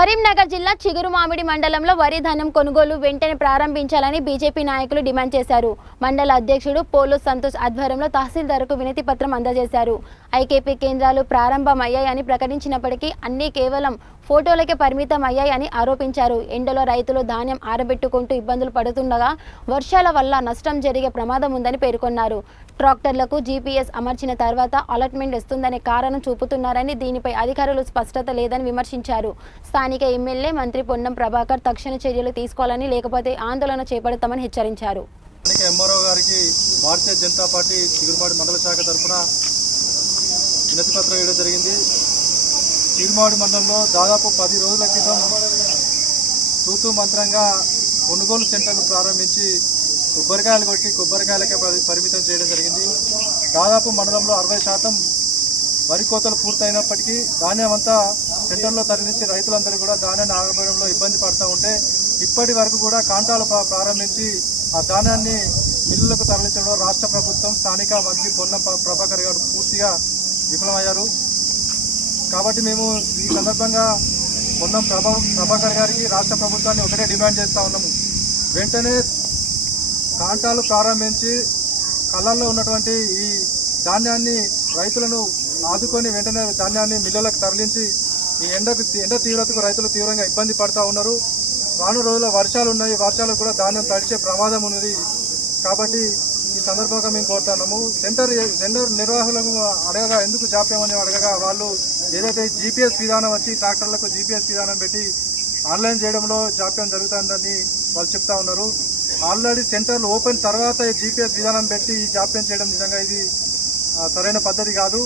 కరీంనగర్ జిల్లా చిగురుమామిడి మండలంలో వరి ధాన్యం కొనుగోలు వెంటనే ప్రారంభించాలని బీజేపీ నాయకులు డిమాండ్ చేశారు. మండల అధ్యక్షుడు పోలు సంతోష్ ఆధ్వర్యంలో తహసీల్దార్కు వినతి పత్రం అందజేశారు. ఐకేపీ కేంద్రాలు ప్రారంభమయ్యాయని ప్రకటించినప్పటికీ అన్నీ కేవలం ఫోటోలకే పరిమితం అయ్యాయని ఆరోపించారు. ఎండలో రైతులు ధాన్యం ఆరబెట్టుకుంటూ ఇబ్బందులు పడుతుండగా వర్షాల వల్ల నష్టం జరిగే ప్రమాదం ఉందని పేర్కొన్నారు. ట్రాక్టర్లకు జీపీఎస్ అమర్చిన తర్వాత అలాట్మెంట్ వస్తుందనే కారణం చూపుతున్నారని, దీనిపై అధికారులు స్పష్టత లేదని విమర్శించారు. స్థానిక ఎమ్మెల్యే మంత్రి పొన్నం ప్రభాకర్ తక్షణ చర్యలు తీసుకోవాలని, లేకపోతే ఆందోళన చేపడతామని హెచ్చరించారు. ఎంఆర్ఓ గారికి భారతీయ జనతా పార్టీ చిగురుమాడి మండల శాఖ తరఫున వినతి పత్రం ఇవ్వడం జరిగింది. చిగురుమాడి మండలంలో దాదాపు 10 రోజుల క్రితం తూతూ మంత్రంగా కొనుగోలు సెంటర్లు ప్రారంభించి కొబ్బరికాయలు కొట్టి కొబ్బరికాయలకే పరిమితం చేయడం జరిగింది. దాదాపు మండలంలో 60% వరి కోతలు పూర్తయినప్పటికీ ధాన్యం అంతా సెంటర్లో తరలించి రైతులందరూ కూడా ధాన్యాన్ని ఆగబడంలో ఇబ్బంది పడుతూ ఉంటే ఇప్పటి వరకు కూడా కాంటాలు ప్రారంభించి ఆ ధాన్యాన్ని మిల్లులకు తరలించడంలో రాష్ట్ర ప్రభుత్వం, స్థానిక మంత్రి పొన్నం ప్రభాకర్ గారు పూర్తిగా విఫలమయ్యారు. కాబట్టి మేము ఈ సందర్భంగా పొన్నం ప్రభాకర్ గారికి, రాష్ట్ర ప్రభుత్వాన్ని ఒకటే డిమాండ్ చేస్తూ ఉన్నాము. వెంటనే కాంటాలు ప్రారంభించి కళ్ళల్లో ఉన్నటువంటి ఈ ధాన్యాన్ని రైతులను ఆదుకొని వెంటనే ధాన్యాన్ని మిల్లులకు తరలించి ఈ ఎండ తీవ్రతకు రైతులు తీవ్రంగా ఇబ్బంది పడుతూ ఉన్నారు. రాను రోజుల వర్షాలు ఉన్నాయి, వర్షాలకు కూడా ధాన్యం తడిచే ప్రమాదం ఉన్నది. కాబట్టి ఈ సందర్భంగా మేము కోరుతున్నాము. సెంటర్ నిర్వాహకులకు అడగగా ఎందుకు జాప్యం అని అడగగా వాళ్ళు ఏదైతే జీపీఎస్ విధానం వచ్చి ట్రాక్టర్లకు జీపీఎస్ విధానం పెట్టి ఆన్లైన్ చేయడంలో జాప్యం జరుగుతుందని వాళ్ళు చెప్తా ఉన్నారు. ఆల్రెడీ సెంటర్లు ఓపెన్ తర్వాత జీపీఎస్ విధానం పెట్టి ఈ జాప్యం చేయడం నిజంగా ఇది సరైన పద్ధతి కాదు.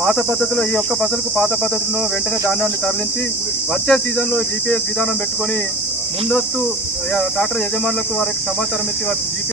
పాత పద్ధతిలో ఈ ఒక్క ఫసలుకు పాత పద్ధతిలో వెంటనే ధాన్యాన్ని తరలించి వచ్చే సీజన్లో జీపీఎస్ విధానం పెట్టుకొని ముందస్తు ట్రాక్టర్ యజమానులకు వారికి సమాచారం ఇచ్చి వారి జీపీఎస్